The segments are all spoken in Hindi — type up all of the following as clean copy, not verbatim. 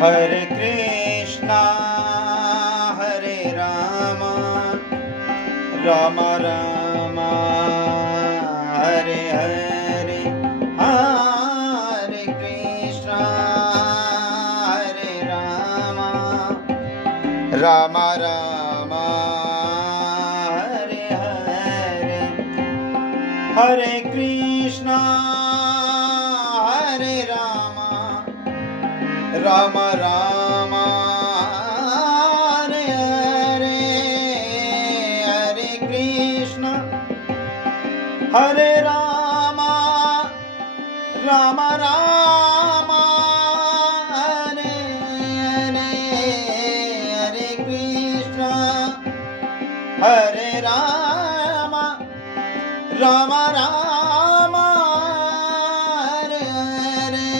Hare Krishna, Hare Rama, Rama Rama, Hare Hare, Hare Krishna, Hare Rama, Rama Rama, Hare Hare, Hare Krishna, Hare Rama, Rama Rama, Hare Hare, Hare Krishna, Hare Rama, Rama Rama, Hare Hare, Hare Krishna, Hare Rama, Rama Rama, Hare Hare,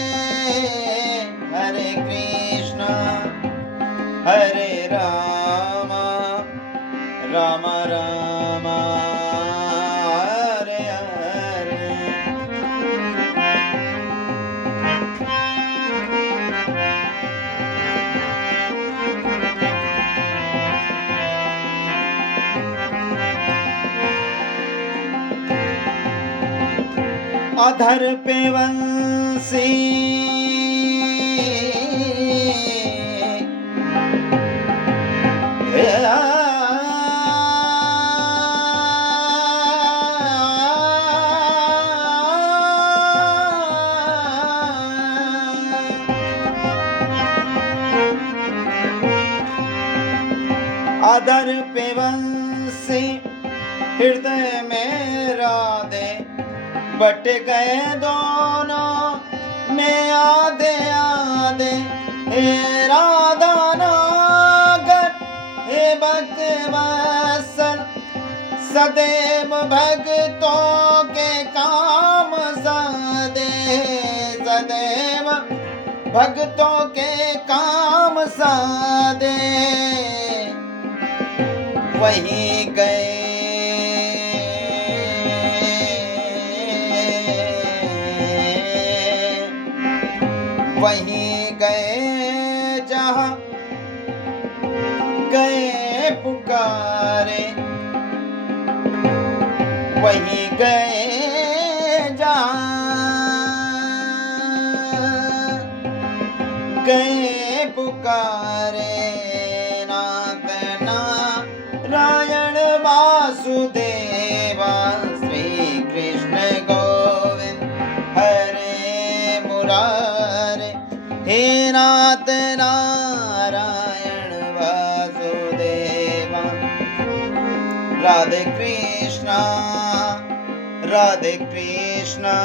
Hare Krishna, Hare Rama, Rama Rama, Hare Hare. अधर पे वंशी अधर पे वंशी हृदय में राधे बट गए दोनों में आधे आधे। हे राधा नागर हे भक्त वत्सल सदैव भक्तों के काम साधे, सदैव भक्तों के काम साधे। वहीं गए वहीं गए जहाँ गए पुकारे, वहीं गए जहाँ गए पुकारे। नाथ नारायण वासुदेवा श्री कृष्ण गोविंद हरे मुरारे। हे नाथ नारायण वासुदेवा। राधे कृष्णा, राधे कृष्णा,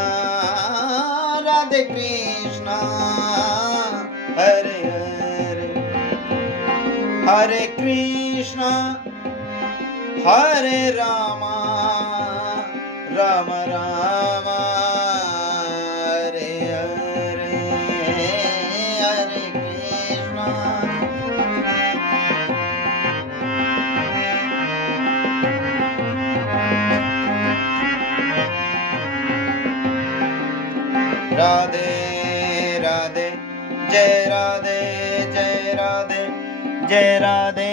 राधे कृष्णा, हरे हरे, हरे कृष्णा, हरे रामा, राम रामा, हरे हरे, हरे कृष्णा। राधे राधे, जय राधे, जय राधे, जय राधे,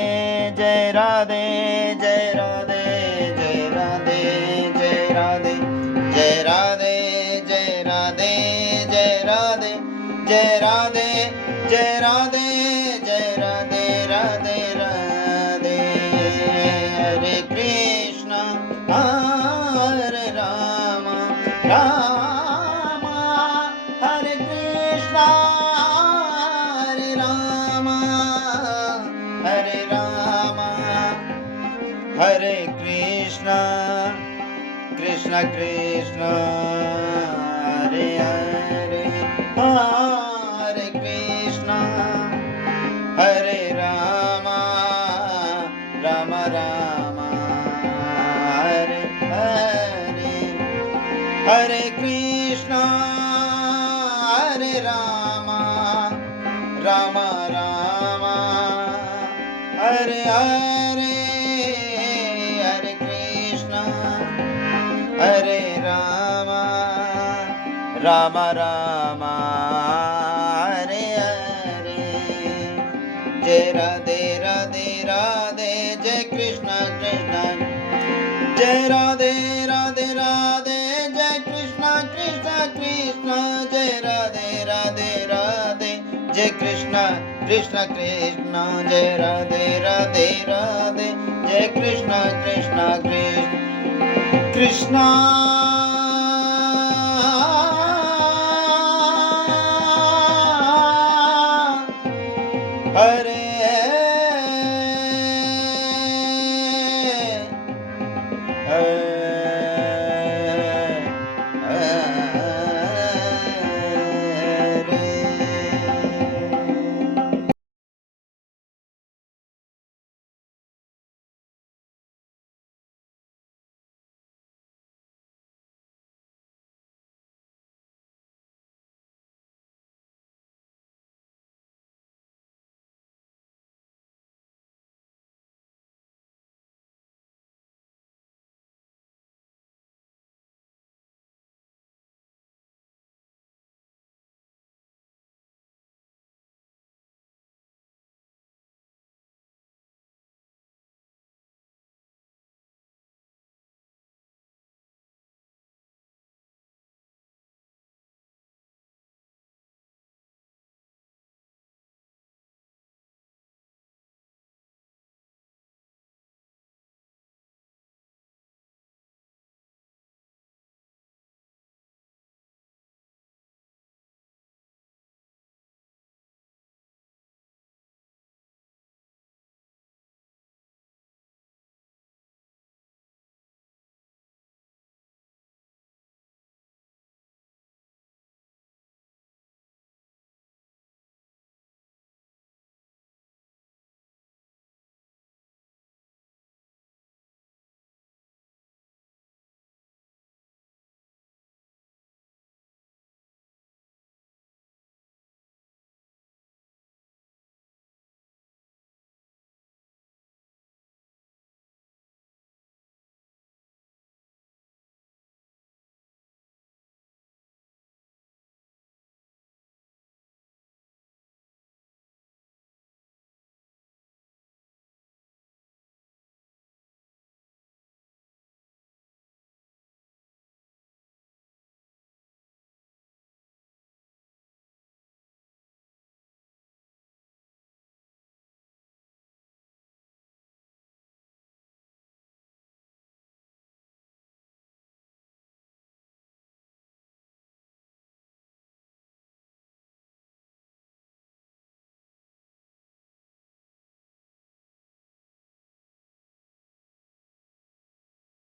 जय राधे, जय राधे, जय राधे, जय राधे, जय राधे, जय राधे, जय राधे, जय राधे, जय राधे, जय राधे, राधे राधे। हरे कृष्णा, हरे राम, राम हरे कृष्णा, हरे राम, हरे राम, हरे कृष्णा, कृष्ण कृष्ण, हरे हरे, हरे कृष्णा, हरे राम, राम राम, हरे हरे, हरे कृष्णा, हरे राम, राम राम, हरे हरे, हरे कृष्णा, हरे राम, राम राम, हरे हरे। राधे राधे राधे जय कृष्ण कृष्ण जय राधे राधे राधे जय कृष्ण कृष्ण कृष्ण जय राधे राधे राधे जय कृष्ण कृष्ण कृष्ण जय राधे राधे राधे जय कृष्ण कृष्ण कृष्ण कृष्ण